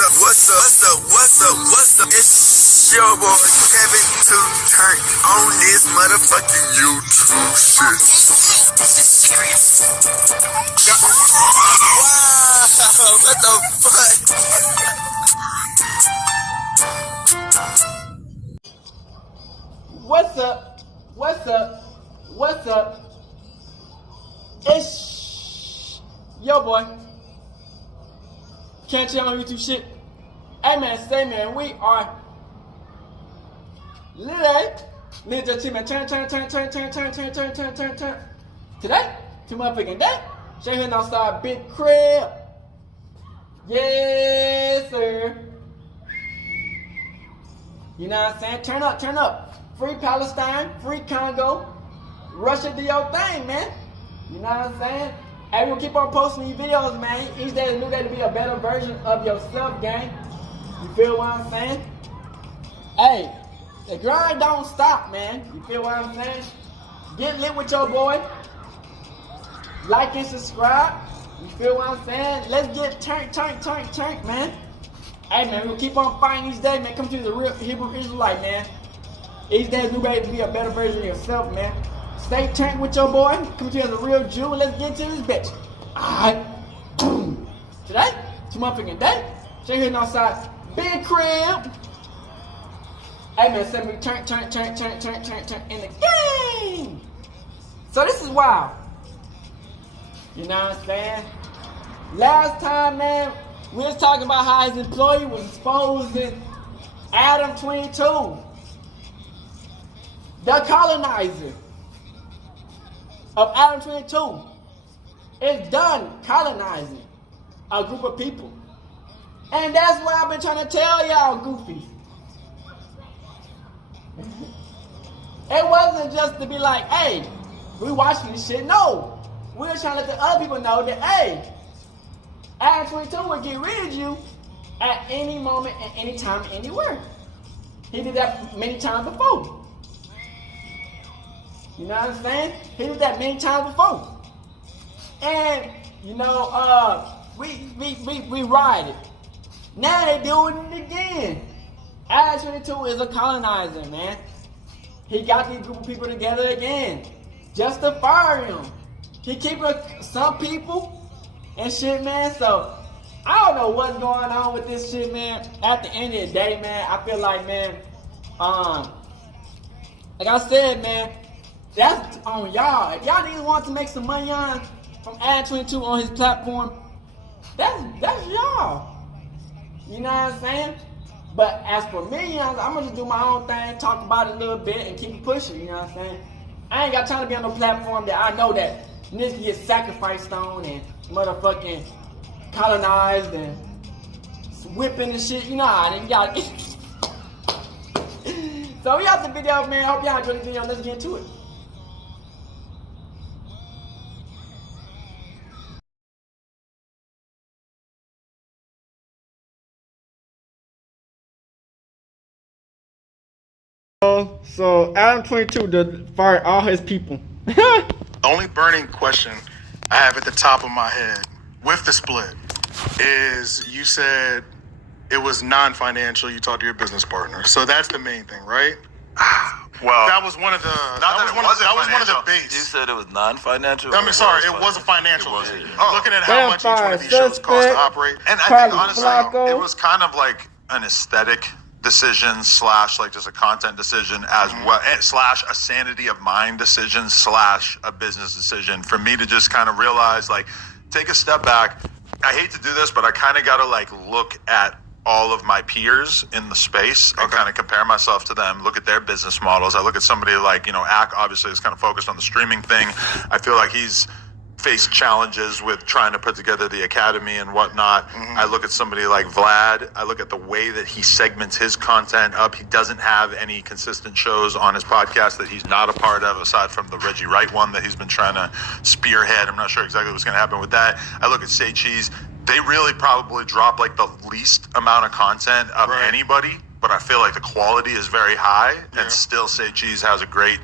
What's up? It's your boy Kevin to turn on this motherfucking YouTube shit. This is serious. Wow, what the fuck? What's up? It's yo boy. Can't you on YouTube shit? Hey man, we are lit. Man, turn. Today, too motherfucking day. Show you outside big crib. Yes, sir. You know what I'm saying? Turn up. Free Palestine, free Congo. Russia, do your thing, man. You know what I'm saying? Hey, we'll keep on posting these videos, man. Each day is a new day to be a better version of yourself, gang. You feel what I'm saying? Hey, the grind don't stop, man. You feel what I'm saying? Get lit with your boy. Like and subscribe. You feel what I'm saying? Let's get turn, man. Hey, man, we'll keep on fighting each day, man. Come to the real Hebrew Israelite, man. Each day is a new day to be a better version of yourself, man. Stay turned with your boy. Come to you as a real Jew, and let's get to this bitch. Alright. Today, too motherfucking day. Check hitting outside. Big crib. Hey man, send me turn in the game. So this is wild. You know what I'm saying? Last time, man, we was talking about how his employee was exposing ADAM22, the colonizer of ADAM22 is done colonizing a group of people. And that's what I've been trying to tell y'all goofies. It wasn't just to be like, hey, we watching this shit. No. We were trying to let the other people know that, hey, ADAM22 will get rid of you at any moment, at any time, anywhere. He did that many times before. You know what I'm saying? He did that many times before. And, you know, we ride it. Now they doing it again. ADAM22 is a colonizer, man. He got these group of people together again. Just to fire him. He keeping some people and shit, man. So, I don't know what's going on with this shit, man. At the end of the day, man, I feel like, man, like I said, man, that's on y'all. If y'all niggas want to make some money on from ADAM22 on his platform, that's y'all. You know what I'm saying? But as for me, I'm gonna just do my own thing, talk about it a little bit, and keep it pushing. You know what I'm saying? I ain't got time to be on no platform that I know that niggas get sacrificed on and motherfucking colonized and whipping and shit. You know how they got it. So we got the video, man. Hope y'all enjoyed the video. Let's get into it. So ADAM22 did fire all his people. The only burning question I have at the top of my head with the split is you said it was non-financial. You talked to your business partner, so that's the main thing, right? Well, that was one of the that was one of the base. You said it was non-financial. I mean, sorry, it was a financial. Looking at how much each one of these Suspect, shows cost to operate, and I think honestly, Flacco. it was kind of like an aesthetic decision slash like just a content decision as well slash a sanity of mind decision slash a business decision for me to just kind of realize, like, take a step back. I hate to do this, but I kind of got to like look at all of my peers in the space and kind of compare myself to them, look at their business models. I look at somebody like, you know, Ack obviously is kind of focused on the streaming thing. I feel like he's faced challenges with trying to put together the academy and whatnot. I look at somebody like Vlad. I look at the way that he segments his content up. He doesn't have any consistent shows on his podcast that he's not a part of, aside from the Reggie Wright one that he's been trying to spearhead. I'm not sure exactly what's going to happen with that. I look at Say Cheese. They really probably drop like the least amount of content of anybody, but I feel like the quality is very high, and still Say Cheese has a great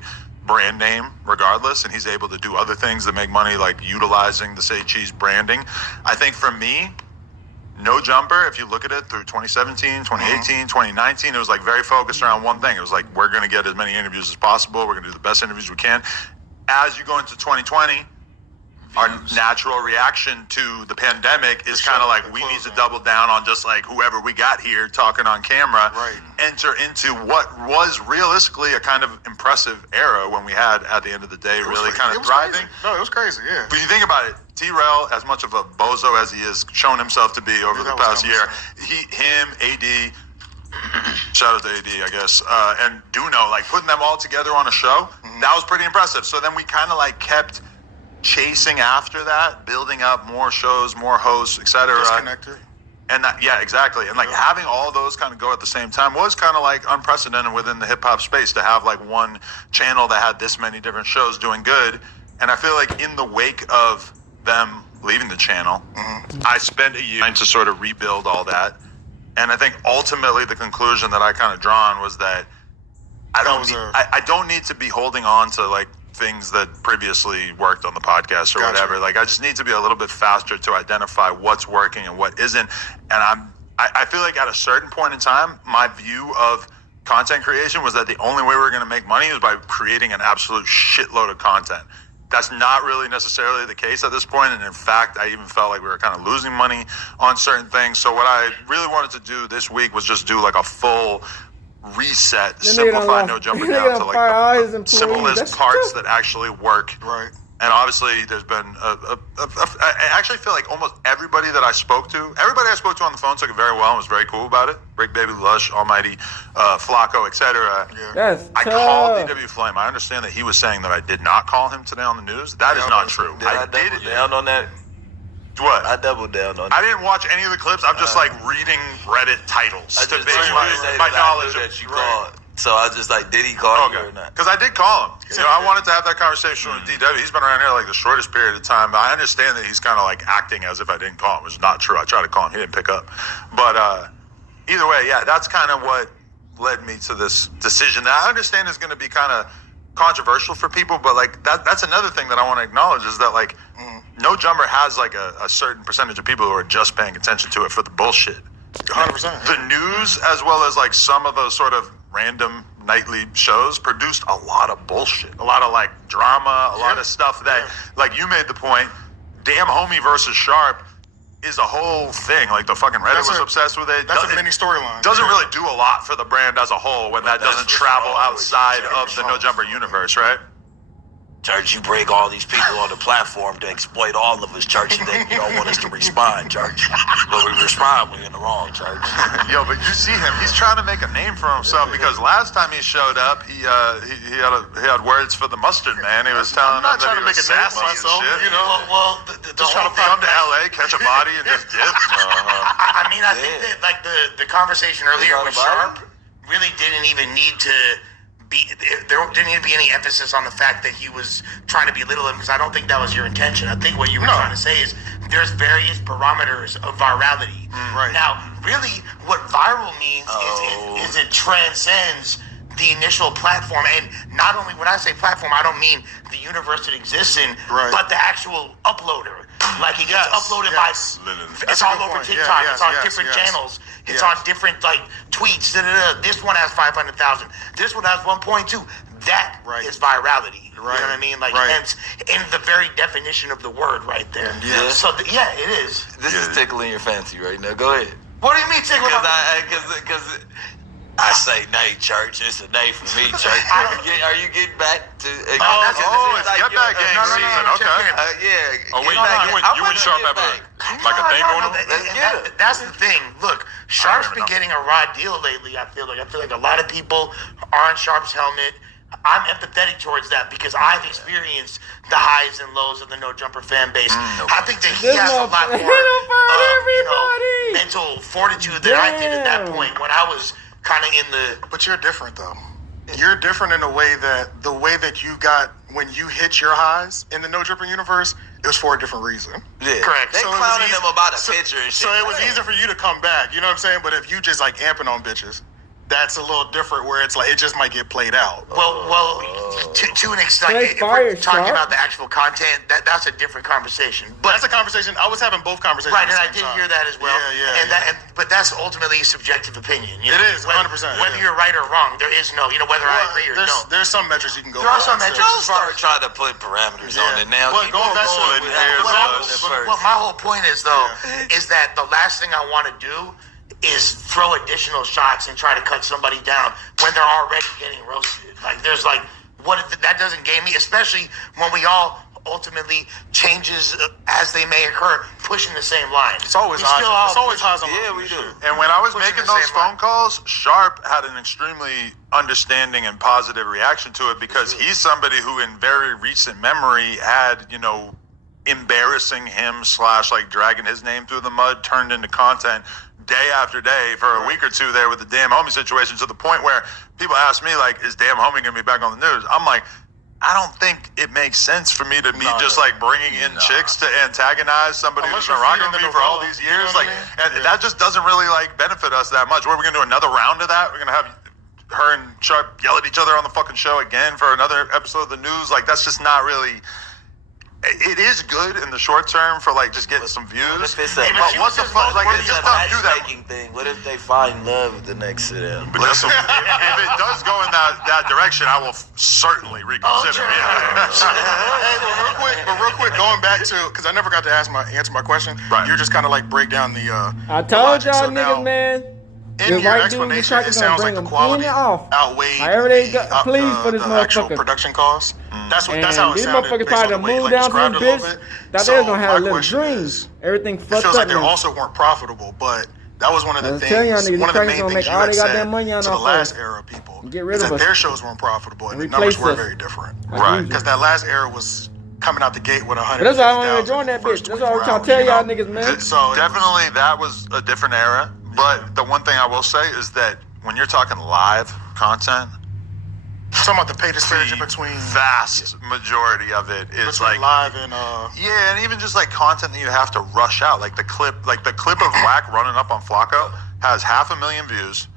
brand name regardless, and he's able to do other things that make money, like utilizing the Say Cheese branding. I think for me, No Jumper, if you look at it through 2017, 2018, 2019, it was like very focused around one thing. It was like, we're going to get as many interviews as possible. We're going to do the best interviews we can. As you go into 2020, our natural reaction to the pandemic is kind of like, we need to double down on just like whoever we got here talking on camera, enter into what was realistically a kind of impressive era when we had, at the end of the day, really kind of thriving. Crazy. No, it was crazy, yeah. But you think about it, T-Rail, as much of a bozo as he has shown himself to be over the past year, him, AD, shout out to AD, I guess, and Duno, like putting them all together on a show, that was pretty impressive. So then we kind of like kept chasing after that, building up more shows, more hosts, etc. Disconnected. And that, yeah, exactly. And like having all those kind of go at the same time was kind of like unprecedented within the hip hop space to have like one channel that had this many different shows doing good. And I feel like in the wake of them leaving the channel, I spent a year trying to sort of rebuild all that. And I think ultimately the conclusion that I kind of drawn was that I don't need to be holding on to like things that previously worked on the podcast or whatever. Like I just need to be a little bit faster to identify what's working and what isn't. And I feel like at a certain point in time, my view of content creation was that the only way we were going to make money is by creating an absolute shitload of content. That's not really necessarily the case at this point. And in fact, I even felt like we were kind of losing money on certain things. So what I really wanted to do this week was just do like a full reset, simplify No Jumper down to like the simplest parts that actually work. Right. And obviously there's been I actually feel like almost everybody I spoke to on the phone took it very well and was very cool about it. Rick Baby Lush, Almighty, Flacco, etc. Yeah. I called DW Flame. I understand that he was saying that I did not call him today on the news. That is not true. I doubled down on that. What? I doubled down on I didn't watch any of the clips. I'm just like reading Reddit titles to base my knowledge that you called. So I was just like, did he call you or not? Because I did call him. You know, I wanted to have that conversation with DW. He's been around here like the shortest period of time. I understand that he's kind of like acting as if I didn't call him, which is not true. I tried to call him. He didn't pick up. But either way, yeah, that's kind of what led me to this decision that I understand is going to be kind of controversial for people. But like that's another thing that I want to acknowledge is that like No Jumper has like a certain percentage of people who are just paying attention to it for the bullshit. 100%. The news, as well as like some of those sort of random nightly shows, produced a lot of bullshit, a lot of like drama, a lot of stuff that, like you made the point, Damn Homie versus Sharp is a whole thing. Like the fucking Reddit was obsessed with it. That's a mini storyline. Doesn't really do a lot for the brand as a whole when that doesn't travel outside of the No Jumper universe, right? Church, you bring all these people on the platform to exploit all of us, Church, and then you don't want us to respond, Church. But we respond, we're in the wrong, Church. Yo, but you see him, he's trying to make a name for himself because last time he showed up, he had words for the mustard man. He was telling him that he was sassy and shit. You know, just trying to come to LA, catch a body, and just dip. I mean, I think that like the conversation earlier with Sharp really didn't even need to there didn't need to be any emphasis on the fact that he was trying to belittle him, because I don't think that was your intention. I think what you were trying to say is there's various barometers of virality. Right. Now, really, what viral means is it transcends the initial platform. And not only when I say platform, I don't mean the universe it exists in, but the actual uploader. Like it gets uploaded by, it's all over TikTok, it's on different channels, it's on different like tweets, this one has 500,000, this one has 1.2, that is virality, you know what I mean? Like hence, in the very definition of the word right there. Yeah. So it is. This is tickling your fancy right now, go ahead. What do you mean tickling? Because I say nay, Church. It's a nay for me, Church. Are you getting back to? It's get back game season. Okay. You and Sharp have a thing going on? That's the thing. Look, Sharp's been getting a raw deal lately. I feel like a lot of people are on Sharp's helmet. I'm empathetic towards that because I've experienced the highs and lows of the No Jumper fan base. I think that he has a lot more mental fortitude than I did at that point when I was kind of in the. But you're different though. You're different in the way that you got when you hit your highs in the No Jumper universe. It was for a different reason. Yeah, correct. They clowning them about a picture and shit. So it was easier for you to come back. You know what I'm saying? But if you just like amping on bitches, that's a little different where it's like it just might get played out. Well, to an extent, like, if we're talking about the actual content, that's a different conversation. But that's a conversation. I was having both conversations. Right, and I did hear that as well. Yeah. But that's ultimately a subjective opinion. You know? It is 100%. Whether you're right or wrong, there is no. Whether I agree or don't. There's some metrics you can go. There are some metrics. Don't start trying to put parameters on it now. But going back to what my whole point is though is that the last thing I want to do is throw additional shots and try to cut somebody down when they're already getting roasted. Like, there's like, what if that doesn't gain me, especially when we all ultimately changes as they may occur, pushing the same line. It's always highs on. Yeah, we do. And when I was making those phone calls, Sharp had an extremely understanding and positive reaction to it because he's somebody who in very recent memory had, embarrassing him / like dragging his name through the mud turned into content day after day for a week or two there with the Damn Homie situation, to the point where people ask me, like, is Damn Homie going to be back on the news? I'm like, I don't think it makes sense for me to be like bringing in chicks to antagonize somebody who's been rocking with me for all these years. That just doesn't really like benefit us that much. We're going to do another round of that. We're going to have her and Sharp yell at each other on the fucking show again for another episode of the news. Like, that's just not really. It is good in the short term for like just getting some views. What if it's but what the fuck? Like, it just doesn't do that thing. What if they find love the next sit down? Listen, if it does go in that direction, I will certainly reconsider. Real quick, going back to, because I never got to answer my question. Right. You're just kind of like break down the. I told y'all niggas, man. In your explanation, it sounds like the quality outweighed for this actual production costs. That's how it these sounded. These motherfuckers tried to move down to this bitch. Thought they was gonna have a little dreams. Everything fucked up. It feels like they also weren't profitable, but that was one of the things. One of the main things you had said to the last era people is that their shows weren't profitable and the numbers were very different. Right. Because that last era was coming out the gate with 100. That's why I don't even join that bitch. That's what I'm trying to tell y'all niggas, man. So definitely that was a different era. But the one thing I will say is that when you're talking live content, talking about the pay disparity between vast majority of it is like live and and even just like content that you have to rush out, like the clip of Whack running up on Flacco has 500,000 views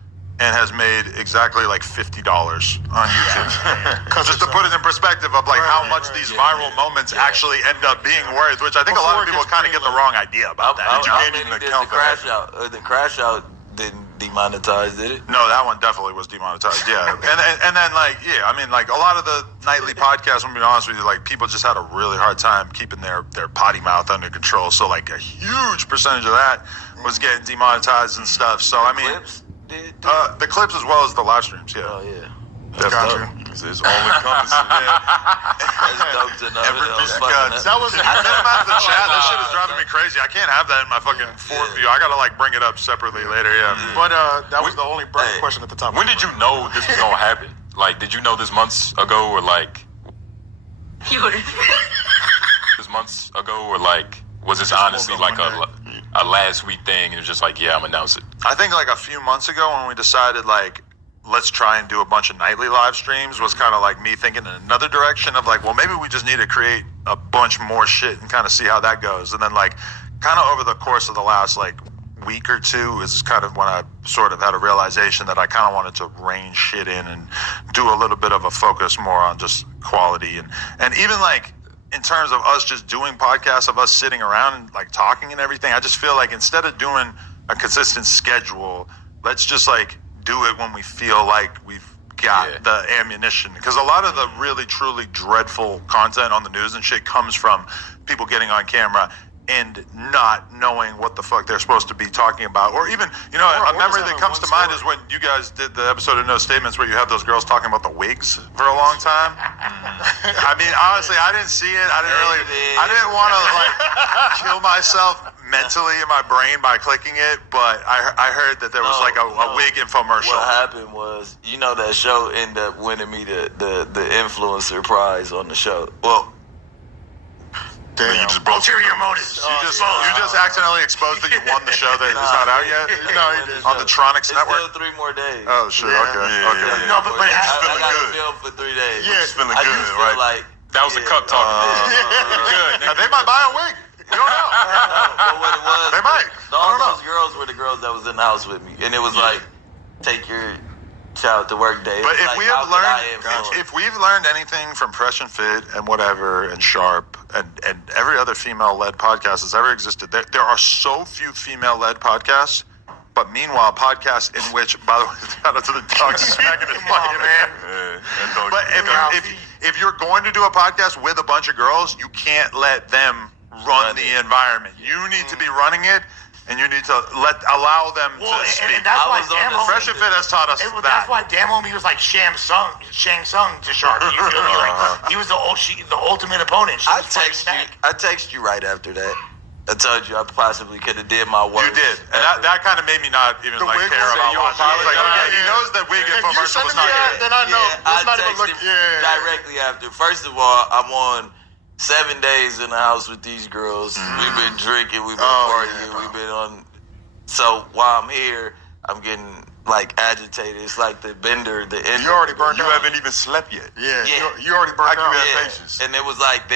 and has made exactly like $50 on YouTube. Just to put it in perspective of like how much these viral moments actually end up being worth, which I think a lot of people kind of get the wrong idea about that. The crash out didn't demonetize, did it? No, that one definitely was demonetized. Yeah, and then I mean, like a lot of the nightly podcasts, I'm gonna be honest with you, like people just had a really hard time keeping their potty mouth under control. So like a huge percentage of that was getting demonetized and stuff. So I mean, the clips as well as the live streams. Yeah. Oh yeah. That's gotcha. It's all encompassing, man. Every piece of guts. That was minimize the chat. That shit is driving me crazy. I can't have that in my fucking fourth view. I gotta like bring it up separately later. Yeah. But that was the only burning question at the top. When did you know this was gonna happen? Like, did you know this months ago, or like this months ago, or like was this honestly like a last week thing? And it was just like, yeah, I'm announcing it. I think like a few months ago when we decided like, let's try and do a bunch of nightly live streams, was kind of like me thinking in another direction of like, well, maybe we just need to create a bunch more shit and kind of see how that goes. And then like kind of over the course of the last like week or two is kind of when I sort of had a realization that I kind of wanted to rein shit in and do a little bit of a focus more on just quality. And even like in terms of us just doing podcasts, of us sitting around and like talking and everything, I just feel like instead of doing a consistent schedule, let's just like do it when we feel like we've got the ammunition. Because a lot of the really, truly dreadful content on the news and shit comes from people getting on camera and not knowing what the fuck they're supposed to be talking about. Or even, a memory that comes to mind is when you guys did the episode of No Statements where you have those girls talking about the wigs for a long time. I mean, honestly, I didn't see it. I didn't want to like kill myself mentally in my brain by clicking it, but I heard that there was like a wig infomercial. What happened was, that show ended up winning me the influencer prize on the show. Well, damn. You just broke ulterior motives. You just accidentally exposed that you won the show that is not out yet? No, he did. On the Tronics It's Network? still 3 more days. Oh, shit. Yeah. Okay. Yeah. No, but I feeling got good. to film for 3 days. Yeah, It's feeling I good, just right? feel like That was a cup talking. Good. Now, they might buy a wig. You don't know. but what it was, They might. all I don't know. those girls were the girls that was in the house with me, and it was like, take your Shout out to Workday. But Like, if we've learned anything from Fresh and Fit and whatever and Sharp and every other female-led podcast that's ever existed, there are so few female-led podcasts. But meanwhile, podcasts in which, by the way, shout out to the dog smacking his body, man. But if you're going to do a podcast with a bunch of girls, you can't let them run the environment. You need to be running it. And you need to allow them to speak. And that's why Fresh and Fit has taught us that. That's why damn homie was like Shang Tsung to Sharp. You feel me? Like, he was the ultimate opponent. I text you right after that. I told you I possibly could have did my work. You did, and that kind of made me not even care about watching. I was like, okay, he knows that wig and commercial was not good. Then I know. I texted directly after. First of all, I'm on 7 days in the house with these girls. We've been drinking, we've been partying, we've been on. So while I'm here, I'm getting like agitated. It's like the bender, the end. You already burnt out. You haven't even slept yet. Yeah. You already burnt out. And it was like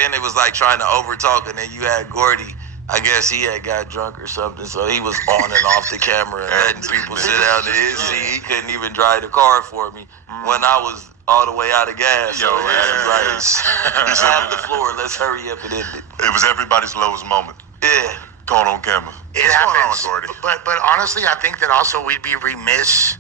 trying to overtalk, and then you had Gordy. I guess he had got drunk or something, so he was on and off the camera and letting people sit down in his seat. He couldn't even drive the car for me when I was all the way out of gas. Yo, He's have the floor. Let's hurry up and end it. It was everybody's lowest moment. Yeah. Caught on camera. It happens. But honestly, I think that also we'd be remiss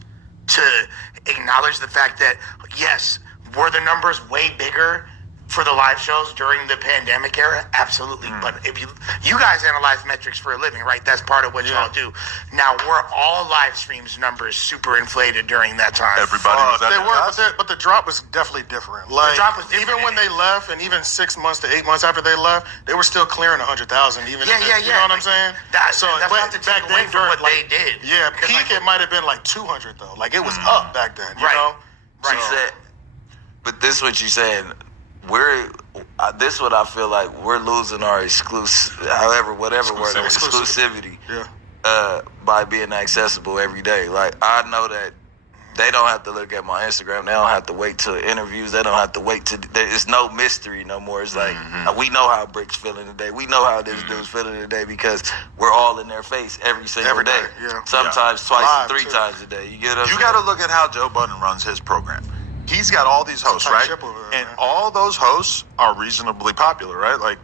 to acknowledge the fact that, yes, were the numbers way bigger for the live shows during the pandemic era? Absolutely. But if you guys analyze metrics for a living, right? That's part of what y'all do. Now, were all live streams numbers super inflated during that time? Everybody was at they were, but the drop was definitely different. Like, the drop was different. Even when they left, and even 6 months to 8 months after they left, they were still clearing 100,000. Even you know what I'm saying? That's not to take away from what they did. Yeah, peak it might have been like 200 though. Like it was up back then. You know? Right. But this is what you saying. This is what I feel like we're losing our exclusivity by being accessible every day. Like I know that they don't have to look at my Instagram. They don't have to wait till interviews. They don't have to wait to. There's no mystery no more. It's like we know how Brick's feeling today. We know how this dude's feeling today because we're all in their face every single day. Sometimes twice and 3 times a day. You get what I'm saying? You got to look at how Joe Budden runs his program. He's got all these hosts, right? And all those hosts are reasonably popular, right? Like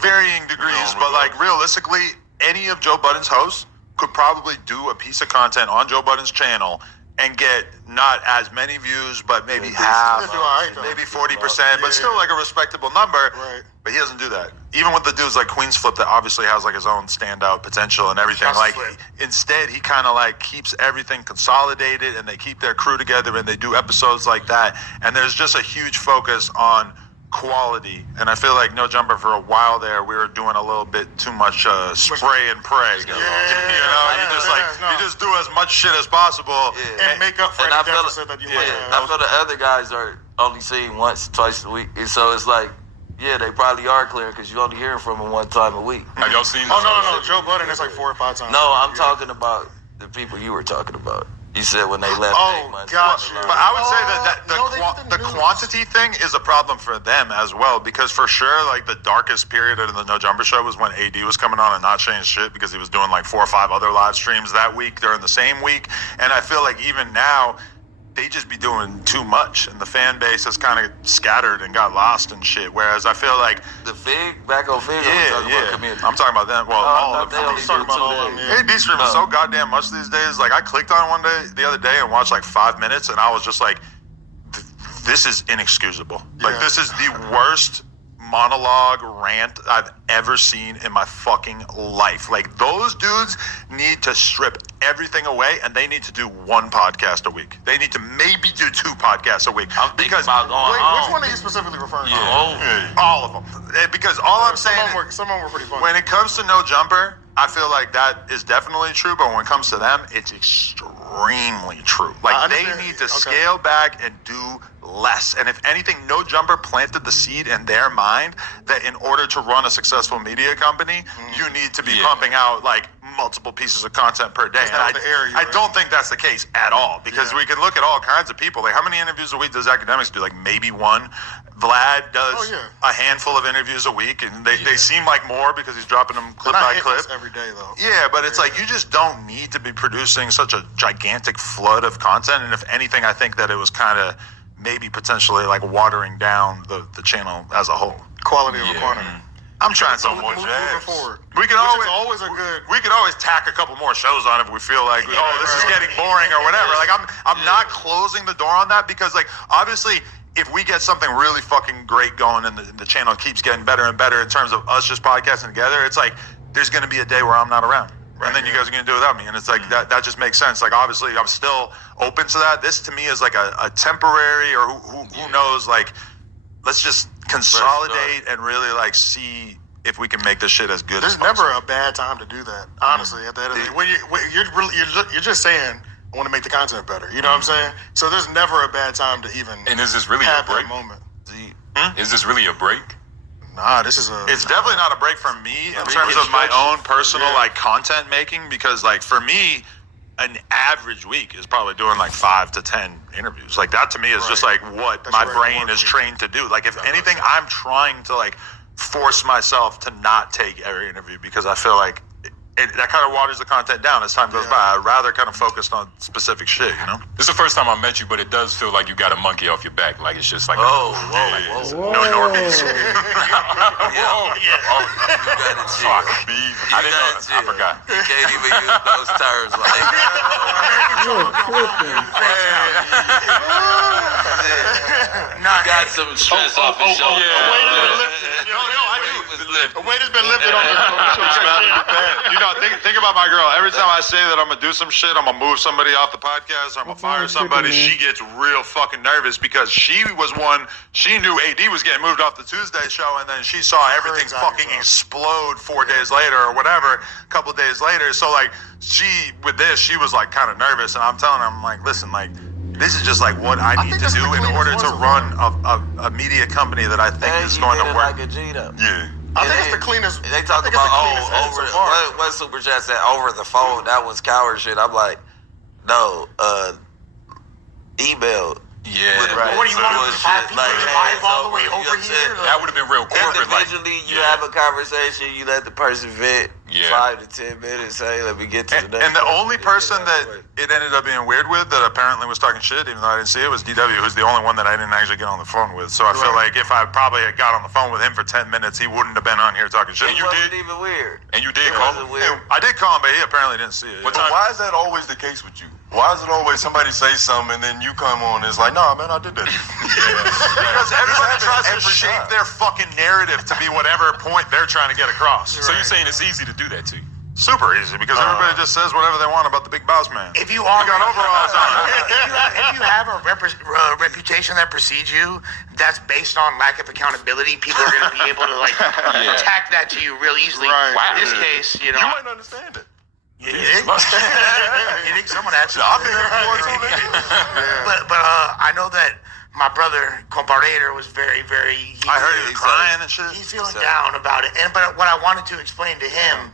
varying degrees, but like realistically, any of Joe Budden's hosts could probably do a piece of content on Joe Budden's channel and get not as many views, but maybe half, maybe 40%, but still like a respectable number. Right. But he doesn't do that. Even with the dudes like Queen's Flip that obviously has like his own standout potential and everything. Instead, he kind of like keeps everything consolidated and they keep their crew together and they do episodes like that. And there's just a huge focus on quality. And I feel like No Jumper for a while there, we were doing a little bit too much spray and pray. You just do as much shit as possible and make up for any deficit that you might have. I feel the other guys are only seen once, twice a week. And so it's like, yeah, they probably are clear because you only hear from them one time a week. Have y'all seen this? No. Joe Budden is like 4 or 5 times. No, I'm talking about the people you were talking about. You said when they left 8 months. Gotcha. But I would say that the quantity thing is a problem for them as well, because for sure, like the darkest period of the No Jumper show was when AD was coming on and not saying shit because he was doing like 4 or 5 other live streams that week during the same week. And I feel like even now, they just be doing too much, and the fan base has kind of scattered and got lost and shit. Whereas I feel like the Fig, back on Fig, I'm talking about them. Well, all of them. I'm talking about all of them. AD streaming so goddamn much these days. Like I clicked on the other day and watched like 5 minutes, and I was just like, this is inexcusable. Like this is the worst monologue rant I've ever seen in my fucking life. Like those dudes need to strip everything away and they need to do 1 podcast a week. They need to maybe do 2 podcasts a week. I'm thinking about going home. Which one are you specifically referring to? All of them. Because all I'm saying some of them were pretty funny. When it comes to No Jumper, I feel like that is definitely true, but when it comes to them, it's extremely true. Like they need to scale back and do less. And if anything, No Jumper planted the seed in their mind that in order to run a successful media company, you need to be pumping out like multiple pieces of content per day. And I don't think that's the case at all, because we can look at all kinds of people. Like, how many interviews a week does Academics do? Like, maybe one. Vlad does a handful of interviews a week, and they seem like more because he's dropping them clip by clip every day, though. Yeah, but it's like you just don't need to be producing such a gigantic flood of content. And if anything, I think that it was kind of maybe potentially like watering down the channel as a whole. Quality over quantity. I'm trying so much. Moving forward. We can always a good. We could always tack a couple more shows on if we feel like, this is getting boring or whatever. Like I'm not closing the door on that, because like obviously if we get something really fucking great going and the channel keeps getting better and better in terms of us just podcasting together, it's like there's going to be a day where I'm not around. Right. And then you guys are going to do it without me. And it's like, that just makes sense. Like, obviously, I'm still open to that. This, to me, is like a temporary, or who knows, like, let's just consolidate and really, like, see if we can make this shit as good as possible. There's never a bad time to do that, honestly, at the end of the day. When you're just saying, I want to make the content better. You know what I'm saying? So there's never a bad time to even and is this really have a break? that moment. Is this really a break? Nah, It's definitely not a break from me in terms of my own personal like content making, because like for me, an average week is probably doing like 5 to 10 interviews. Like that to me is just like what my brain is trained to do. Like if anything, I'm trying to like force myself to not take every interview, because I feel like that kind of waters the content down as time goes by. I'd rather kind of focus on specific shit, you know? This is the first time I met you, but it does feel like you got a monkey off your back. Like it's just like, whoa. No normies. You got it, Fuck. I didn't know that. I forgot. You can't even use those terms like got some stress off his shoulder. The weight has been lifted on You know, think about my girl. Every time I say that I'm gonna do some shit, I'm gonna move somebody off the podcast, or I'm gonna fire somebody, she gets real fucking nervous, because she was one. She knew AD was getting moved off the Tuesday show, and then she saw everything fucking explode 4 days later or whatever, a couple of days later. So like she was like kind of nervous, and I'm telling her, I'm like, listen, like, this is just like what I need to do in order to run a media company that I think is going to work. Like a G though. Yeah. I think it's the cleanest. They talk about what Super Chat said over the phone. That was coward shit. I'm like, no, email. Yeah, what do you want to drive all the way over here? That would have been real corporate. Individually, you have a conversation, you let the person vent 5 to 10 minutes, say, let me get to the next. And the only person that it ended up being weird with, that apparently was talking shit, even though I didn't see it, was DW, who's the only one that I didn't actually get on the phone with. So I feel like if I probably had got on the phone with him for 10 minutes, he wouldn't have been on here talking shit. It wasn't even weird. And you did call him? I did call him, but he apparently didn't see it. But why is that always the case with you? Why is it always somebody say something and then you come on and it's like, nah, man, I did that. Because everybody tries to shape their fucking narrative to be whatever point they're trying to get across. So you're saying it's easy to do that to you? Super easy, because everybody just says whatever they want about the big boss man. If you got overalls on, if you have a reputation that precedes you, that's based on lack of accountability, people are going to be able to like attack that to you real easily. Right. In this case, you know, You might understand it. You think someone actually? I've been here before too, man. But I know that my brother Comparator was very, very. I heard he was crying and shit. He's feeling down about it. But what I wanted to explain to him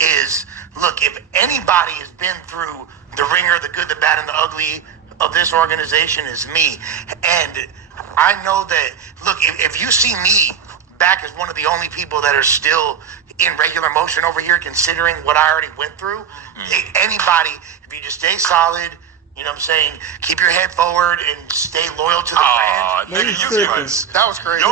is, look, if anybody has been through the ringer, the good, the bad, and the ugly of this organization, is me. And I know that. Look, if you see me back as one of the only people that are still in regular motion over here, considering what I already went through, anybody, if you just stay solid, you know what I'm saying, keep your head forward and stay loyal to the brand. Nigga, That was crazy.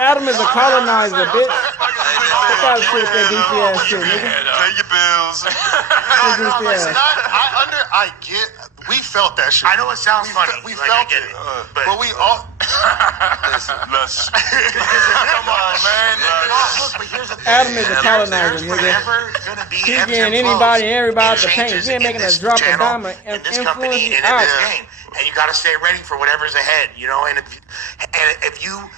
Adam is a colonizer, bitch. Fuck out of shit with that goofy ass shit, nigga. Pay your bills. I get. We felt that shit. I know it sounds funny. We like, felt I get it. But we all. Come on, man. Look, but here's the thing. Adam is a colonizer, nigga. Never gonna be He ebbs getting and anybody flows and everybody out the and paint. changes He ain't making in a this drop of channel, dime in this influence company, and in out. this game. And you got to stay ready for whatever's ahead, you know. And if you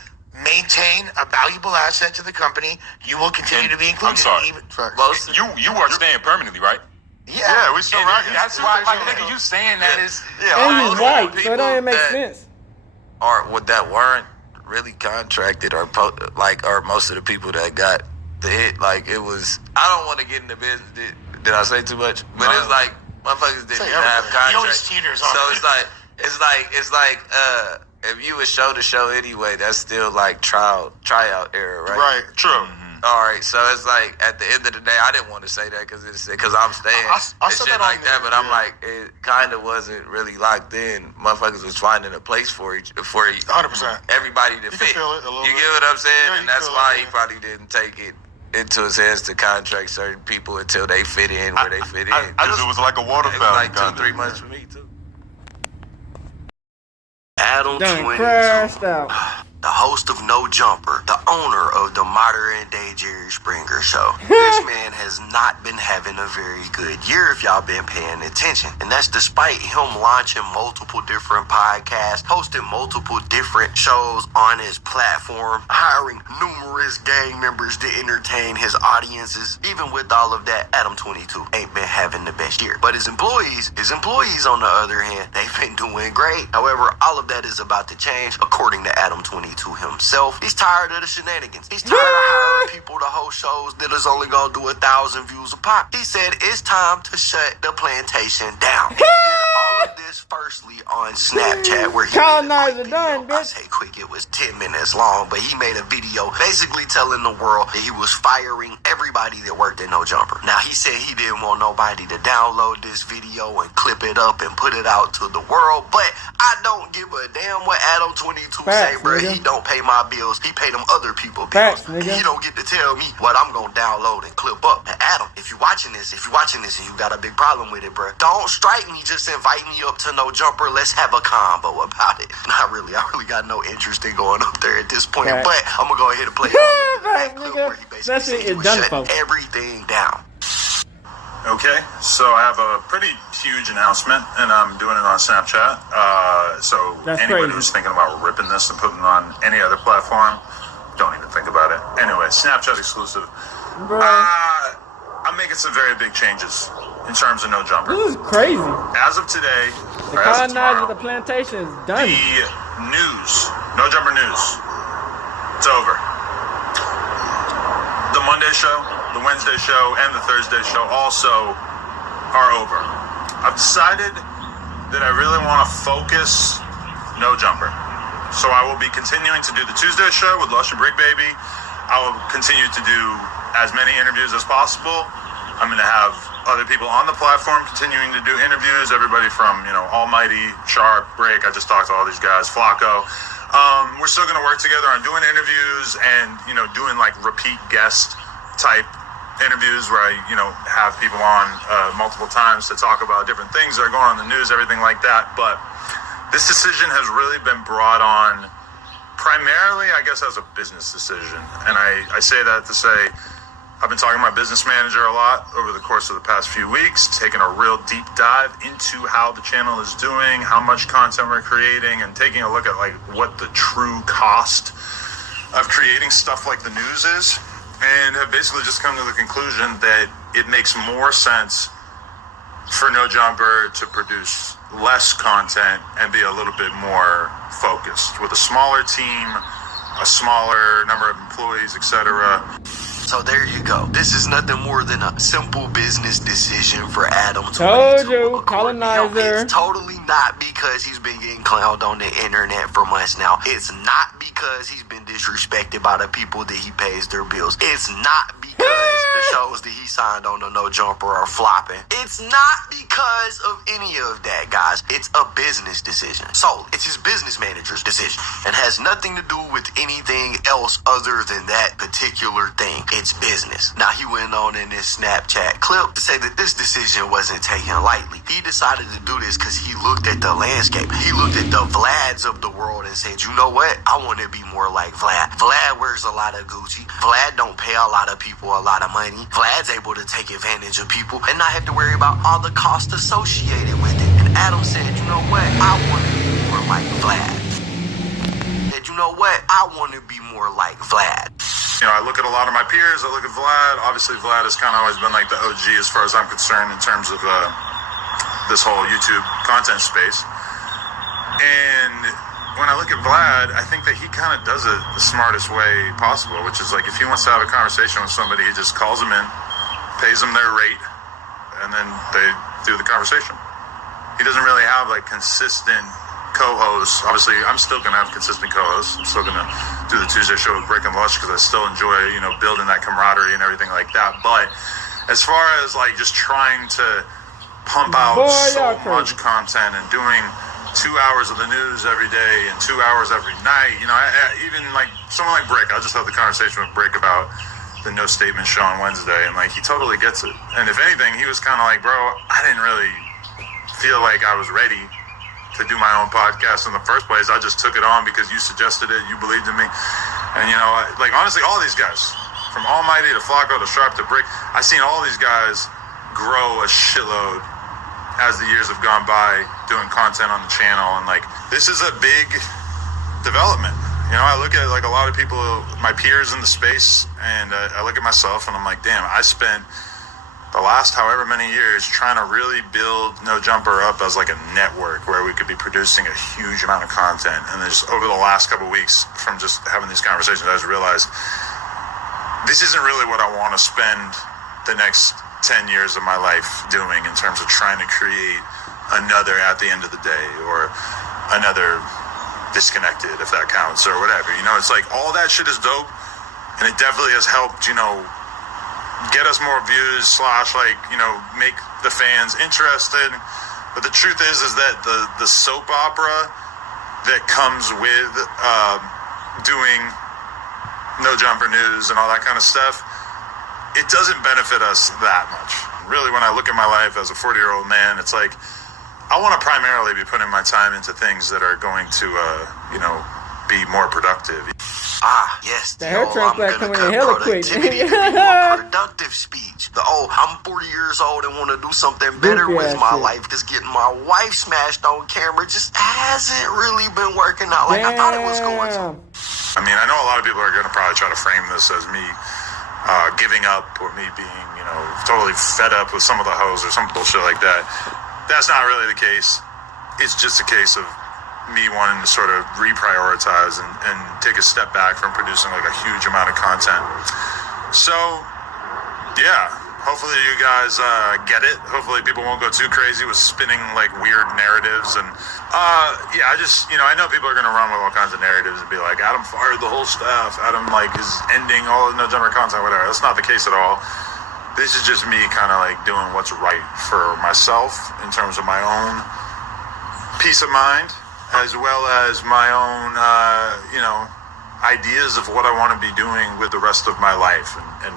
maintain a valuable asset to the company, you will continue to be included. I'm sorry. You are staying permanently, right? Yeah, we still rocking. That's why, like, nigga, you saying that is. And he's white, so it don't even make sense. Or that weren't really contracted, or most of the people that got the hit, like it was. I don't want to get into business. Did I say too much? But it's like motherfuckers didn't even have contracts. He always teeters on. So it's like if you would show the show anyway, that's still like tryout era, right? Right. True. Mm-hmm. All right, so it's like at the end of the day, I didn't want to say that because I'm staying I and said shit that like on that, there, but I'm like, it kind of wasn't really locked in. Motherfuckers was finding a place for 100%. everybody to You fit. can feel it a little You bit. get what I'm saying? Yeah, And that's feel why it, he yeah. probably didn't take it into his hands to contract certain people until they fit in where they fit in. Because it was like a water It was fountain. like 2-3 kinda. months for me too. Done ADAM22, crashed out. the host of No Jumper, the owner of the modern day Jerry Springer show. This man has not been having a very good year if y'all been paying attention. And that's despite him launching multiple different podcasts, hosting multiple different shows on his platform, hiring numerous gang members to entertain his audiences. Even with all of that, ADAM22 ain't been having the best year. But his employees on the other hand, they've been doing great. However, all of that is about to change according to ADAM22 himself. He's tired of the shenanigans. He's tired of hiring people to host shows that is only gonna do 1,000 views a pop. He said it's time to shut the plantation down. He did all of this firstly on Snapchat where he Colonizer done, I bitch. say quick, it was 10 minutes long, but he made a video basically telling the world that he was firing everybody that worked at No Jumper. Now he said he didn't want nobody to download this video and clip it up and put it out to the world, but I don't give a damn what ADAM22 say, bro. Nigga. He don't pay my bills. He pay them other people bills. Facts, nigga. He don't get to tell me what I'm gonna download and clip up. And Adam, if you're watching this and you got a big problem with it, bro, don't strike me. Just invite me up to No Jumper. Let's have a combo about it. Not really. I really got no interest in going up there at this point. Facts. But I'm gonna go ahead and play Facts, that clip nigga. where he basically That said shit he is was done shutting for. everything down. Okay, so I have a pretty huge announcement, and I'm doing it on Snapchat. So That's anybody crazy. who's thinking about ripping this and putting it on any other platform, don't even think about it. Anyway, Snapchat exclusive. Bro, I'm making some very big changes in terms of No Jumper. this is crazy. As of today, The or as of Colonizer of tomorrow, the plantation is done. the news, No Jumper news, it's over. The Monday show, the Wednesday show, and the Thursday show also are over. I've decided that I really want to focus No Jumper. So I will be continuing to do the Tuesday show with Lush and Brick Baby. I will continue to do as many interviews as possible. I'm going to have other people on the platform continuing to do interviews. Everybody from, Almighty, Sharp, Brick. I just talked to all these guys, Flacco. We're still going to work together on doing interviews and, doing like repeat guest type interviews where I, have people on multiple times to talk about different things that are going on in the news, everything like that. But this decision has really been brought on primarily, I guess, as a business decision. And I say that to say I've been talking to my business manager a lot over the course of the past few weeks, taking a real deep dive into how the channel is doing, how much content we're creating, and taking a look at like what the true cost of creating stuff like the news is, and have basically just come to the conclusion that it makes more sense for No Jumper to produce less content and be a little bit more focused with a smaller team, a smaller number of employees, etc. So there you go. This is nothing more than a simple business decision for ADAM22. Told you, According to him, Colonizer. It's totally not because he's been getting clowned on the internet for months now. It's not because he's been disrespected by the people that he pays their bills. It's not because the shows that he signed on the No Jumper are flopping. It's not because of any of that, guys. It's a business decision. So it's his business manager's decision and has nothing to do with anything else other than that particular thing. It's business. Now, he went on in this Snapchat clip to say that this decision wasn't taken lightly. He decided to do this because he looked at the landscape. He looked at the Vlads of the world and said, you know what? I want to be more like Vlad. Vlad wears a lot of Gucci. Vlad don't pay a lot of people a lot of money. Vlad's able to take advantage of people and not have to worry about all the costs associated with it. And Adam said, you know what? I want to be more like Vlad. Said, you know what? I want to be more like Vlad. I look at a lot of my peers. I look at Vlad. Obviously, Vlad has kind of always been like the OG as far as I'm concerned in terms of this whole YouTube content space. And when I look at Vlad, I think that he kind of does it the smartest way possible, which is like if he wants to have a conversation with somebody, he just calls them in, pays them their rate, and then they do the conversation. He doesn't really have like consistent co-hosts. Obviously, I'm still going to have consistent co-hosts. I'm still going to do the Tuesday show with Break and Lush because I still enjoy, building that camaraderie and everything like that. But as far as like just trying to pump out so much content and doing 2 hours of the news every day and 2 hours every night, even like someone like Brick, I'll just have the conversation with Brick about the No Statement show on Wednesday, and like he totally gets it. And if anything, he was kind of like, bro, I didn't really feel like I was ready to do my own podcast in the first place. I just took it on because you suggested it, you believed in me. And like honestly, all these guys, from Almighty to Flacco to Sharp to Brick, I've seen all these guys grow a shitload as the years have gone by doing content on the channel. And like, this is a big development. I look at like a lot of people, my peers in the space, and I look at myself and I'm like, damn, I spent the last however many years trying to really build No Jumper up as like a network where we could be producing a huge amount of content. And then just over the last couple of weeks from just having these conversations, I just realized this isn't really what I want to spend the next 10 years of my life doing in terms of trying to create another At the End of the Day or another Disconnected, if that counts, or whatever. It's like all that shit is dope, and it definitely has helped, get us more views / make the fans interested. But the truth is that the soap opera that comes with doing No Jumper News and all that kind of stuff, it doesn't benefit us that much. Really, when I look at my life as a 40-year-old man, it's like I want to primarily be putting my time into things that are going to, be more productive. Yes. The hair transplant coming in hella quick. More productive speech. I'm 40 years old and want to do something better with my life because getting my wife smashed on camera just hasn't really been working out like I thought it was going to. I mean, I know a lot of people are going to probably try to frame this as me giving up or me being, totally fed up with some of the hoes or some bullshit like that. That's not really the case. It's just a case of me wanting to sort of reprioritize and take a step back from producing like a huge amount of content. So, yeah, hopefully you guys get it. Hopefully people won't go too crazy with spinning like weird narratives. And I just, I know people are going to run with all kinds of narratives and be like, Adam fired the whole staff. Adam is ending all the No Jumper content, whatever. That's not the case at all. This is just me kind of like doing what's right for myself in terms of my own peace of mind, as well as my own, ideas of what I want to be doing with the rest of my life. And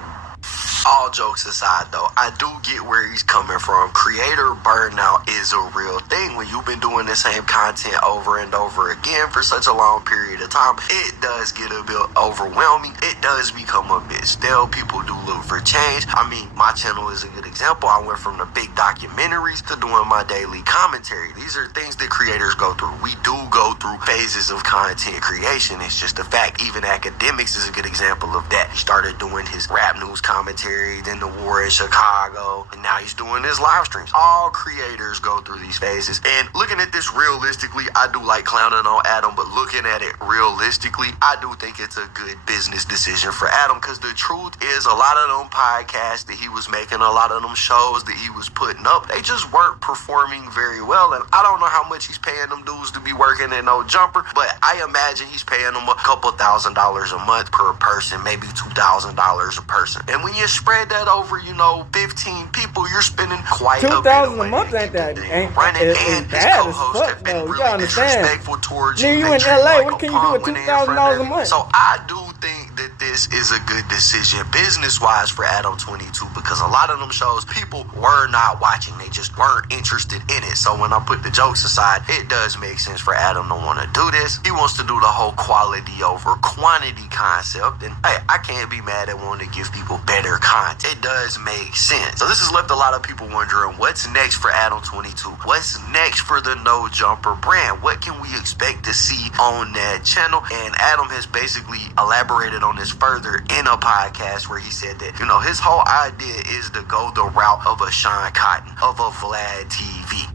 all jokes aside, though, I do get where he's coming from. Creator burnout is a real thing. When you've been doing the same content over and over again for such a long period of time, it does get a bit overwhelming. It does become a bit stale. People do look for change. I mean, my channel is a good example. I went from the big documentaries to doing my daily commentary. These are things that creators go through. We do go through phases of content creation. It's just a fact. Even Academics is a good example of that. He started doing his rap news commentary, then the war in Chicago, and now he's doing his live streams. All creators go through these phases. And looking at this realistically, I do like clowning on Adam, but looking at it realistically, I do think it's a good business decision for Adam, because the truth is a lot of them podcasts that he was making, a lot of them shows that he was putting up, they just weren't performing very well. And I don't know how much he's paying them dudes to be working in No Jumper, but I imagine he's paying them a couple $1,000s a month per person, maybe $2,000 a person. And when you spread that over, 15 people, you're spending quite a bit of $2,000 a month ain't that running, and his co-hosts have been really disrespectful towards you. You in LA, what can you do with $2,000 a month? So I do think that this is a good decision business-wise for ADAM22, because a lot of them shows people were not watching. They just weren't interested in it. So when I put the jokes aside, it does make sense for Adam to want to do this. He wants to do the whole quality over quantity concept, and hey, I can't be mad at wanting to give people better content. It does make sense. So this has left a lot of people wondering, what's next for ADAM22? What's next for the No Jumper brand? What can we expect to see on that channel? And Adam has basically elaborated on this further in a podcast where he said that, his whole idea is to go the route of a Sean Cotton, of a Vlad TV.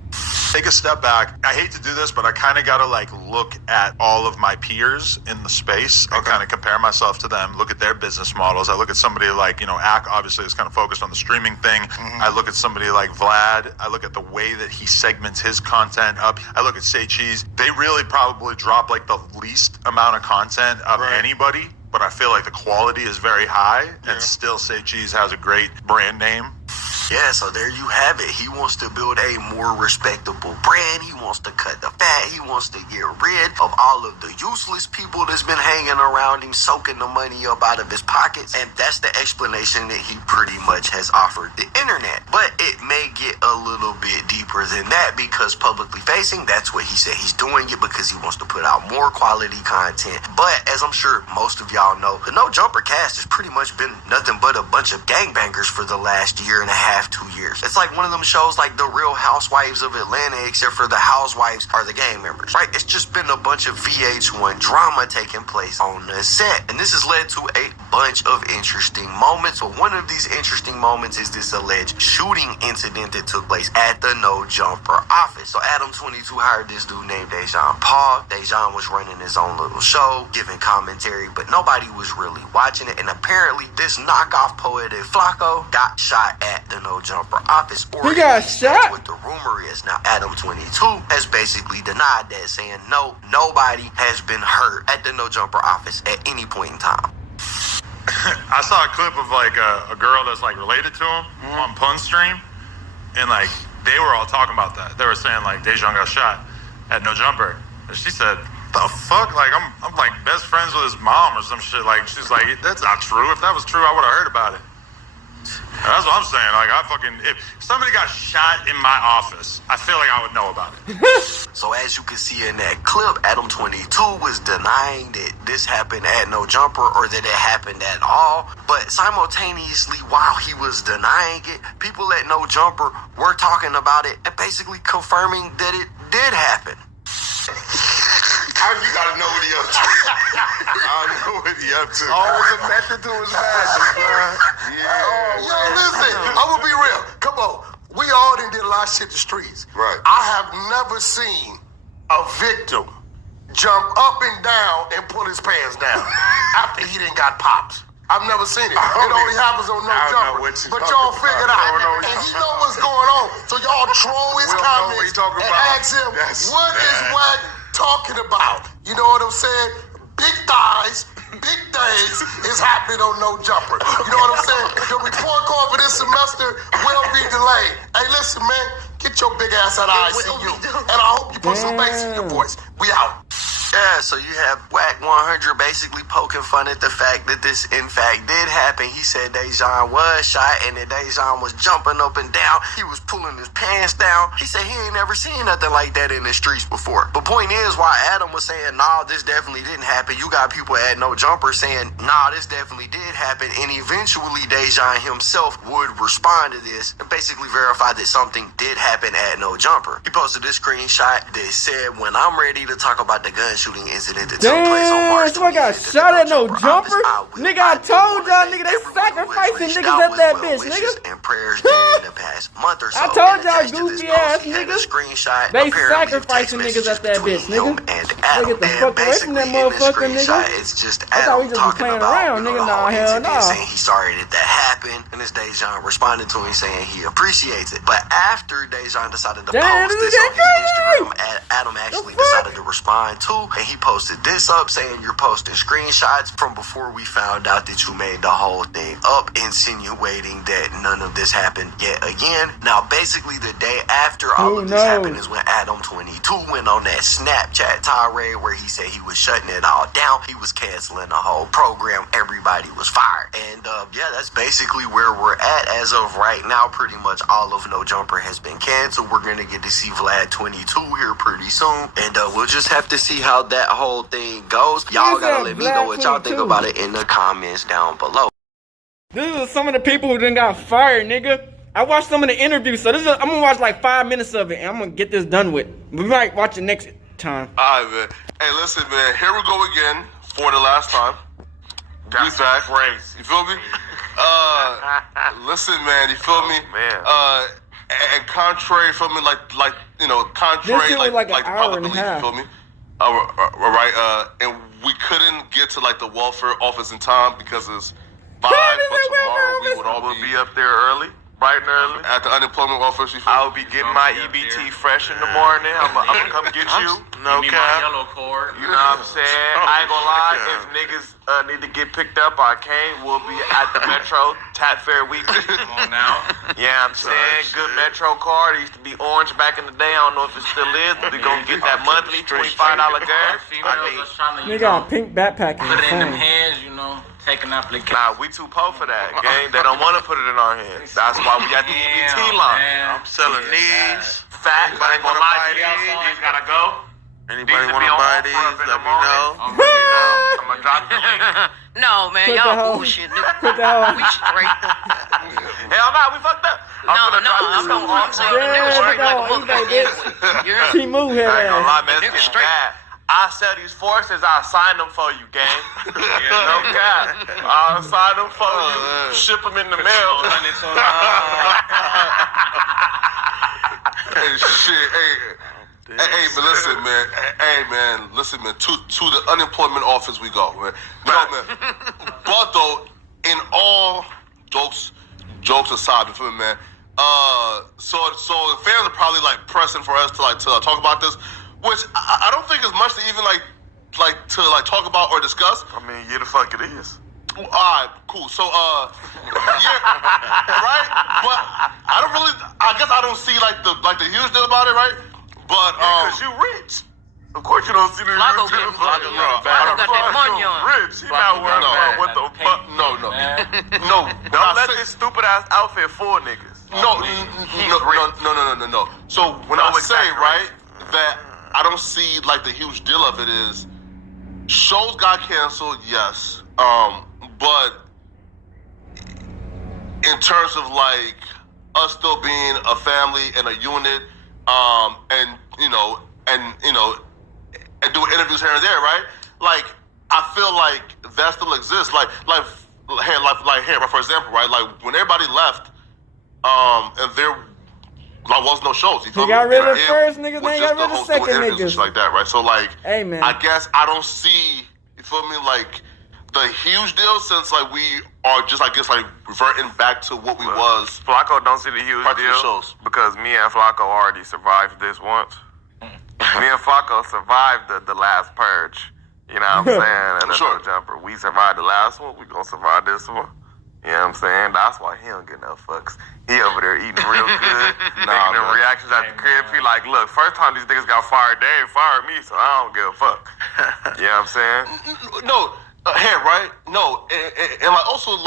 take a step back. I hate to do this, but I kind of got to like look at all of my peers in the space and kind of compare myself to them, look at their business models. I look at somebody like, Ack obviously is kind of focused on the streaming thing. I look at somebody like Vlad. I look at the way that he segments his content up. I look at Say Cheese. They really probably drop like the least amount of content of anybody, but I feel like the quality is very high and still Say Cheese has a great brand name. Yeah, so there you have it. He wants to build a more respectable brand. He wants to cut the fat. He wants to get rid of all of the useless people that's been hanging around him, soaking the money up out of his pockets. And that's the explanation that he pretty much has offered the internet. But it may get a little bit deeper than that because publicly facing, that's what he said. He's doing it because he wants to put out more quality content. But as I'm sure most of y'all know, the No Jumper cast has pretty much been nothing but a bunch of gangbangers for the last year and a half. 2 years. It's like one of them shows like The Real Housewives of Atlanta, except for the housewives are the gang members, right? It's just been a bunch of VH1 drama taking place on the set. And this has led to a bunch of interesting moments. So one of these interesting moments is this alleged shooting incident that took place at the No Jumper office. So ADAM22 hired this dude named Dejan Paul. Dejan was running his own little show, giving commentary, but nobody was really watching it. And apparently this knockoff Poetic Flacco got shot at the No Jumper office, or he got shot. What the rumor is now. ADAM22 has basically denied that, saying no, nobody has been hurt at the No Jumper office at any point in time. I saw a clip of like a girl that's like related to him on Pun Stream, and like they were all talking about that. They were saying like Dejan got shot at No Jumper, and she said, "The fuck? Like I'm like best friends with his mom or some shit." Like she's like, "That's not true. If that was true, I would have heard about it." That's what I'm saying. Like, if somebody got shot in my office, I feel like I would know about it. So as you can see in that clip, ADAM22 was denying that this happened at No Jumper or that it happened at all. But simultaneously, while he was denying it, people at No Jumper were talking about it and basically confirming that it did happen. You gotta know what he up to. I don't know what he up to. Always a method to his madness, bro. Yeah. Yo, listen, I'm gonna be real. Come on. We all done did a lot of shit in the streets. Right. I have never seen a victim jump up and down and pull his pants down after he done got popped. I've never seen it. It only happens on No Jumper. But y'all figured out. And he know what's going on. So y'all troll his comments and ask him, what is Wack talking about? You know what I'm saying? Big thighs, big things is happening on No Jumper. You know what I'm saying? Your report card for this semester will be delayed. Hey, listen, man. Get your big ass out of ICU. And I hope you put some bass in your voice. We out. Yeah, so you have Wack 100 basically poking fun at the fact that this in fact did happen. He said Dejan was shot and that Dejan was jumping up and down. He was pulling his pants down. He said he ain't never seen nothing like that in the streets before. But point is, while Adam was saying, nah, this definitely didn't happen, you got people at No Jumper saying, nah, this definitely did happen. And eventually Dejan himself would respond to this and basically verify that something did happen at No Jumper. He posted this screenshot that said, when I'm ready to talk about the gun shooting incident that took place on March 25th. Damn, got shot at No Jumper? Nigga, I told y'all, nigga, they sacrificing niggas at that bitch, nigga. And prayers during the past month or so. I told y'all, goofy ass niggas. They sacrificing niggas at that bitch, nigga. They get the fuck away from that motherfucker, nigga. It's just I thought we just be playing around, nigga. Nah, hell no. Saying he sorry that happened, and this Dejan responded to him saying he appreciates it. But after Dejan decided to post this on his Instagram, Adam actually decided to respond too, and he posted this up saying you're posting screenshots from before we found out that you made the whole thing up, insinuating that none of this happened yet again. Now, basically, the day after all of this happened is when ADAM22 went on that Snapchat tirade where he said he was shutting it all down. He was canceling the whole program. Everybody was fired. And yeah, that's basically where we're at as of right now. Pretty much all of No Jumper has been canceled. We're going to get to see Vlad 22 here pretty soon. And we'll just have to see how that whole thing goes. Y'all gotta let me know what y'all think about it in the comments down below. This is some of the people who done got fired, nigga. I watched some of the interviews, so I'm gonna watch like 5 minutes of it, and I'm gonna get this done with. We might watch it next time. Alright, man. Hey, listen, man. Here we go again for the last time. That's crazy. You feel me? Listen, man. You feel me? Man. And contrary, feel me, contrary, This shit was like an hour and a belief, half. you feel me? Right, and we couldn't get to like the welfare office in time because it's 5, but tomorrow we would all be up there early. Bright and early. At the unemployment office, I will be getting my EBT fresh in the morning. I'm gonna come get you. No Give me cap. my yellow cord. You know what I'm saying? I ain't gonna lie. If niggas need to get picked up, I can't. We'll be at the Metro Tap Fair weekly. Come on now. Yeah, I'm saying good Metro card. It used to be orange back in the day. I don't know if it still is, but we gonna get that monthly $25 gas. Nigga got a pink backpack in Put his it in them phone. hands, you know. Taking application. Nah, we too poor for that, gang. They don't want to put it in our hands. That's why we got the EBT line. I'm selling these. Fat, but ain't gonna buy these. Gotta go. Anybody want to buy these? Let me know. I'm gonna drop the link. No, man, Put the y'all hoe- bullshit. put the hoe- We straight. Hell no, we fucked up. I'm saying the nigga straight like a motherfucker. Yeah. She moved her I ain't gonna lie, ass. man. It's getting bad. I sell these forces, I'll sign them for you, gang. No cap. I'll sign them for you. Ship them in the mail. Hey, shit, hey, but listen, man. Hey, man, listen, man. To the unemployment office we go, man. No, man. But though, in all jokes aside, you feel me, man? So the fans are probably like pressing for us to talk about this, which I don't think is much to even to talk about or discuss. I mean, yeah, the fuck it is. All right, cool. So, yeah, right? But I guess I don't see the huge deal about it, right? But Because you rich. Of course you don't see the Flacco huge deal got about it. got that money on. Rich. He not worried about what the fuck. no. Don't let this stupid ass outfit fool niggas. No. So when I say, right, that I don't see the huge deal of it is shows got canceled, yes. But in terms of us still being a family and a unit, and doing interviews here and there, right? I feel like that still exists. For example, right? When everybody left, and there was no shows. You feel He got rid of the It first niggas, was then he just got rid the of host second doing interviews and niggas. shit like that, right? So Hey, man. I guess I don't see, you feel me, the huge deal since we are just reverting back to what we was. Flacco don't see the huge Parts of the deal shows. because me and Flacco already survived this once. Me and Flacco survived the last purge. You know what I'm saying? And Sure. no jumper. We survived the last one. We gonna survive this one. You know what I'm saying? That's why he don't get no fucks. He over there eating real good, making them reactions at the crib. He look, first time these niggas got fired, they ain't fired me, so I don't give a fuck. You know what I'm saying? No, right? No, and also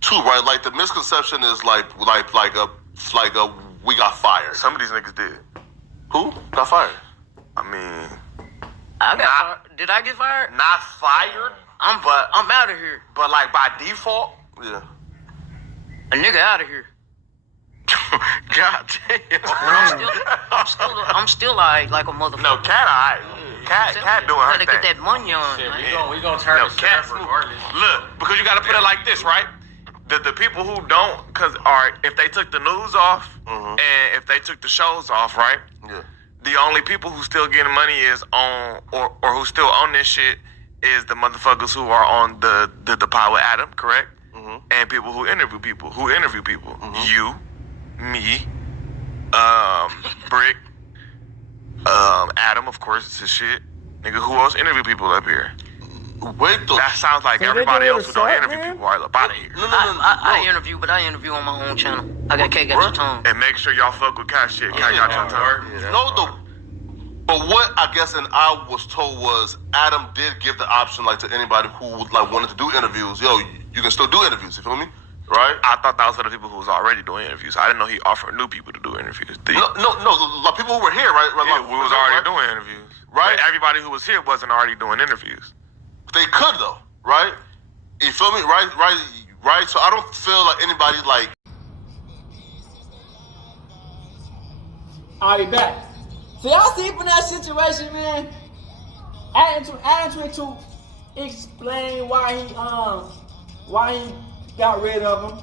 too, right? The misconception is we got fired. Some of these niggas did. Who got fired? I mean, I got fired. Did I get fired? not fired, I'm out of here. but by default. Yeah. A nigga out of here. God damn. I'm still like a motherfucker. No, Cat, Cat doing her Gotta thing. get that money on. Shit, man. we gonna turn No, this shit Cat up smooth. regardless. Look, because you got to put it like this, right? The people who don't, if they took the news off and if they took the shows off, right? Yeah. The only people who still getting money is on, or who still own this shit is the motherfuckers who are on the pod with Adam, correct? And people who interview people. You, me, Brick, Adam, of course, it's his shit. Nigga, who else interview people up here? Wait, though. That sounds like So they everybody do else it who don't assault, interview man? people are up out of here. I interview, but I interview on my own channel. I got K got your tongue. And make sure y'all fuck with Cat shit. Cat got your tongue. No, but what I guess and I was told was Adam did give the option to anybody who wanted to do interviews. Yo, you can still do interviews. You feel me? Right? I thought that was for the people who was already doing interviews. I didn't know he offered new people to do interviews. No. People who were here, right? Yeah, we was already doing interviews. Right? But everybody who was here wasn't already doing interviews. They could though, right? You feel me? Right. So I don't feel like anybody I'll be back. So y'all see from that situation, man. ADAM22 explained why he got rid of him.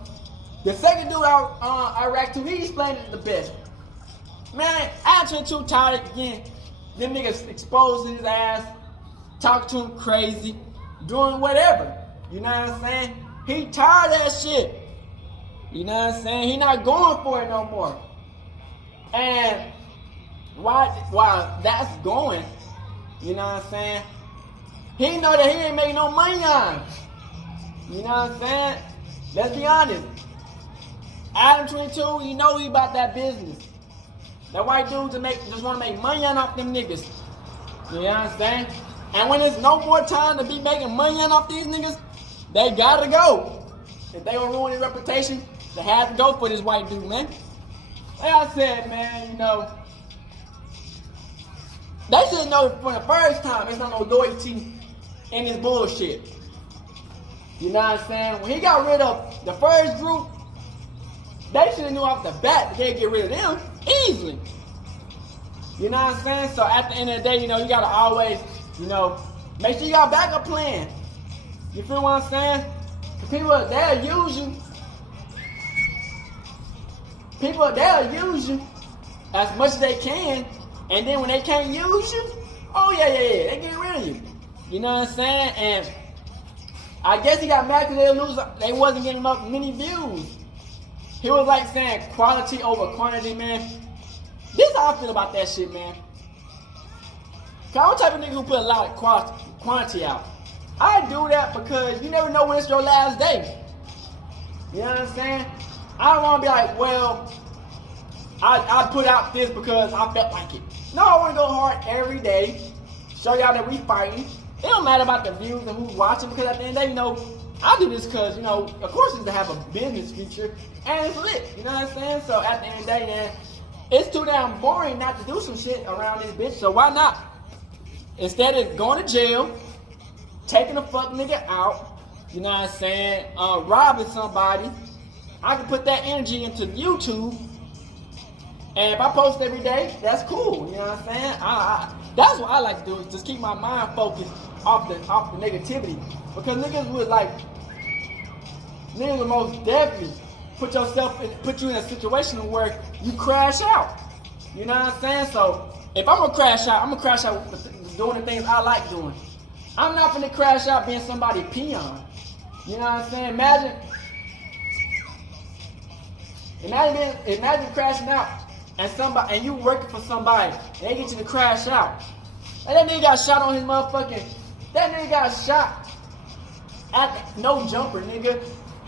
The second dude out Iraq 2, he explained it the best. Man, ADAM22 tired again. Them niggas exposing his ass, talk to him crazy, doing whatever. You know what I'm saying? He tired of that shit. You know what I'm saying? He not going for it no more. And while that's going, you know what I'm saying? He know that he ain't making no money on it. You know what I'm saying? Let's be honest. ADAM22, you know he about that business. That white dude just want to make money on off them niggas. You know what I'm saying? And when there's no more time to be making money on off these niggas, they gotta go. If they gonna ruin his reputation, they have to go for this white dude, man. Like I said, man, you know, they should know from the first time it's not no loyalty in this bullshit. You know what I'm saying? When he got rid of the first group, they should have knew off the bat that they'd get rid of them easily. You know what I'm saying? So at the end of the day, you know, you gotta always, you know, make sure you got a backup plan. You feel what I'm saying? Cause people, they'll use you. People, they'll use you as much as they can. And then when they can't use you, oh yeah, they get rid of you. You know what I'm saying? And I guess he got mad because they wasn't getting up many views. He was like saying quality over quantity, man. This is how I feel about that shit, man. Cause I'm the type of nigga who put a lot of quantity out. I do that because you never know when it's your last day. You know what I'm saying? I don't want to be like, well, I put out this because I felt like it. No, I want to go hard every day. Show y'all that we fighting. It don't matter about the views and who's watching because at the end of the day, you know, I do this because, you know, of course it's to have a business future and it's lit. You know what I'm saying? So at the end of the day, man, it's too damn boring not to do some shit around this bitch. So why not? Instead of going to jail, taking a fuck nigga out, you know what I'm saying, robbing somebody, I can put that energy into YouTube. And if I post every day, that's cool. You know what I'm saying? That's what I like to do, is just keep my mind focused off the negativity. Because niggas would most definitely put you in a situation where you crash out. You know what I'm saying? So if I'm gonna crash out, I'm gonna crash out with doing the things I like doing. I'm not gonna crash out being somebody peon. You know what I'm saying? Imagine crashing out and you working for somebody and they get you to crash out. And that nigga got shot on his motherfucking. That nigga got shot at no jumper, nigga.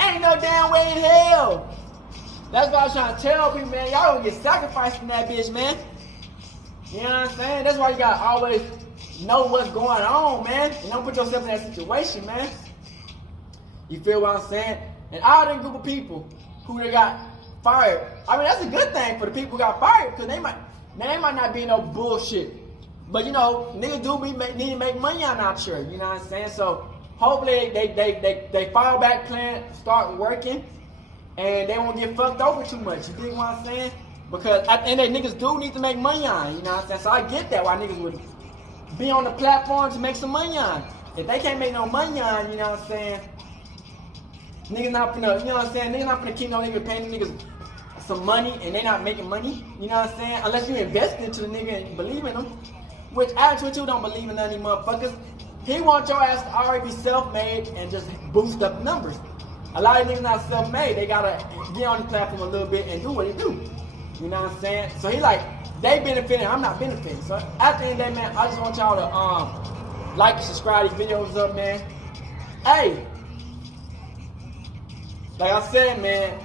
Ain't no damn way in hell. That's what I was trying to tell people, man. Y'all don't get sacrificed in that bitch, man. You know what I'm saying? That's why you gotta always know what's going on, man. And don't put yourself in that situation, man. You feel what I'm saying? And all them group of people who they got fired. I mean, that's a good thing for the people who got fired because they might not be no bullshit. But you know, niggas need to make money out here. You know what I'm saying? So hopefully they fall back plan, start working, and they won't get fucked over too much. You dig what I'm saying? Because at the end of the day, niggas do need to make money on. You know what I'm saying? So I get that why niggas would be on the platform to make some money on. If they can't make no money on, you know what I'm saying? Niggas not gonna, you know what I'm saying? Niggas not gonna keep no nigga paying niggas some money and they not making money. You know what I'm saying? Unless you invest into the nigga and believe in them. Which ADAM22 don't believe in none of these motherfuckers. He want your ass to already be self-made and just boost up numbers. A lot of niggas not self-made. They gotta get on the platform a little bit and do what they do. You know what I'm saying? So he like, they benefiting, I'm not benefiting. So at the end of the day, man, I just want y'all to like and subscribe these videos up, man. Hey, like I said, man,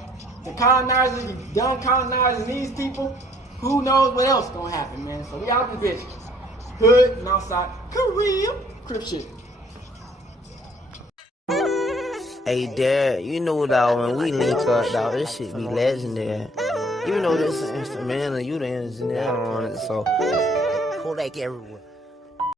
the colonizers, you done colonizing these people, who knows what else gonna happen, man. So we out this bitch. Hood and outside. Korea. Crip shit. Hey, Dad, you know, dog, when we link up, dog, this shit be legendary. You know this is instrumental, you the engineer on it, so Kodak everywhere.